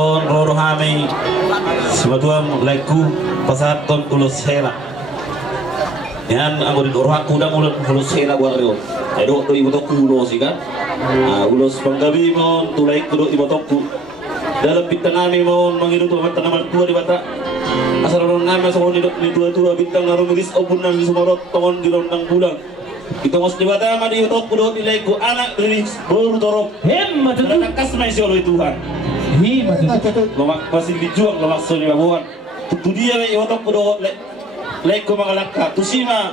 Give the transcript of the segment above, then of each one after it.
ton rorohami sebaduam leku pasaton ulos hela yan ang ulit orhaku dan ulit ulos hela waryo edo do ibotoku ulos kan ulos panggabi mon tulay kudo ibotoku dalam bintang kami mon mangiru tu tanaman tua di bata asal orang kami asal hidup di tua bintang narumigis obun nang sumarot tongon di rondang bulan itu mos di bata madi ibotoku do nilai ku anak liris baru dorok Hemat itu. kas maisi oleh Tuhan Hemat itu. lomak masih dijuang lomak soni babuan tu dia me ibotoku do leko mangalaka tusima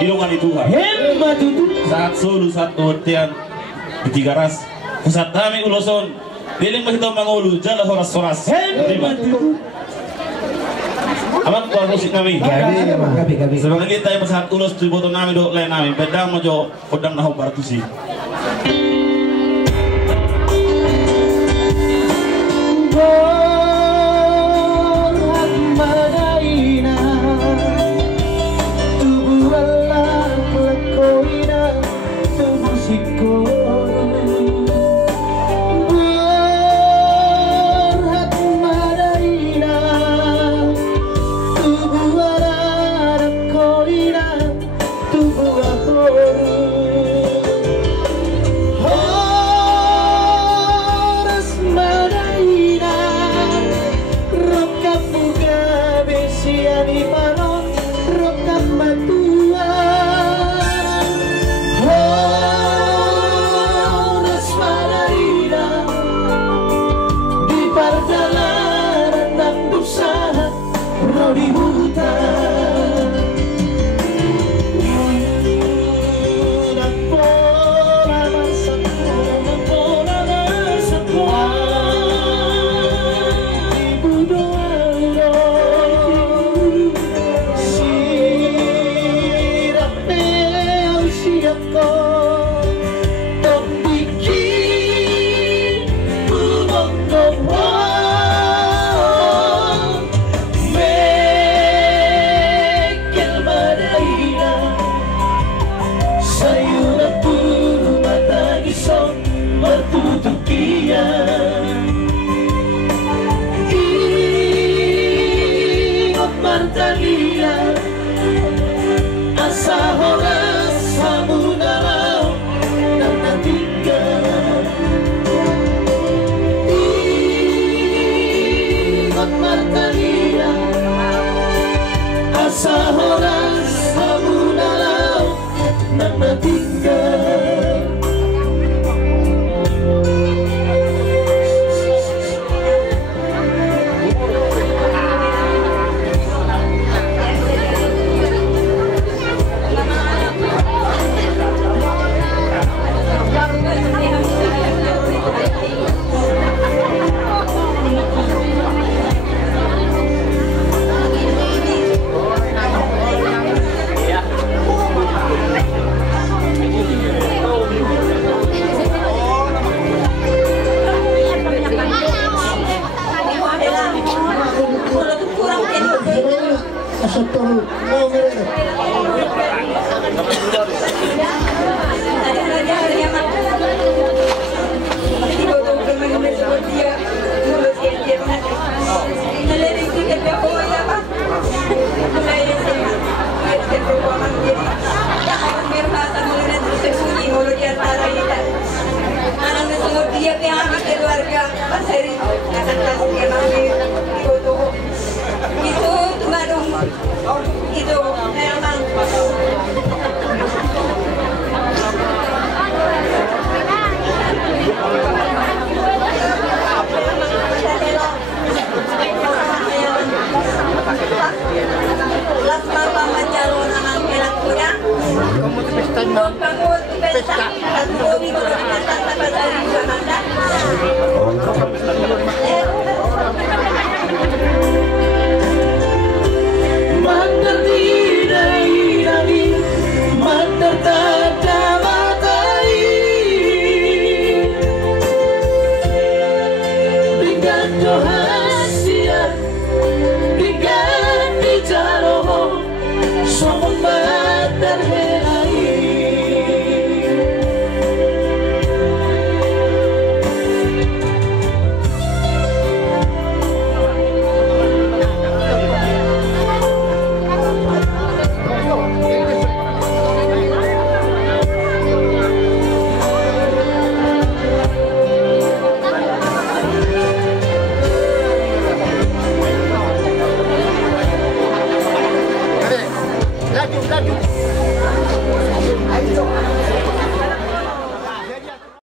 dilongan di Tuhan Hemat itu. saat solu saat ortian di tiga ras pusat kami uloson biling mahito mangulu jala horas-horas Hemat itu. amat kuar musik kami Gabi. sebagai kita yang saat ulos di botol kami do lain kami bedang mojo pedang naho baratusi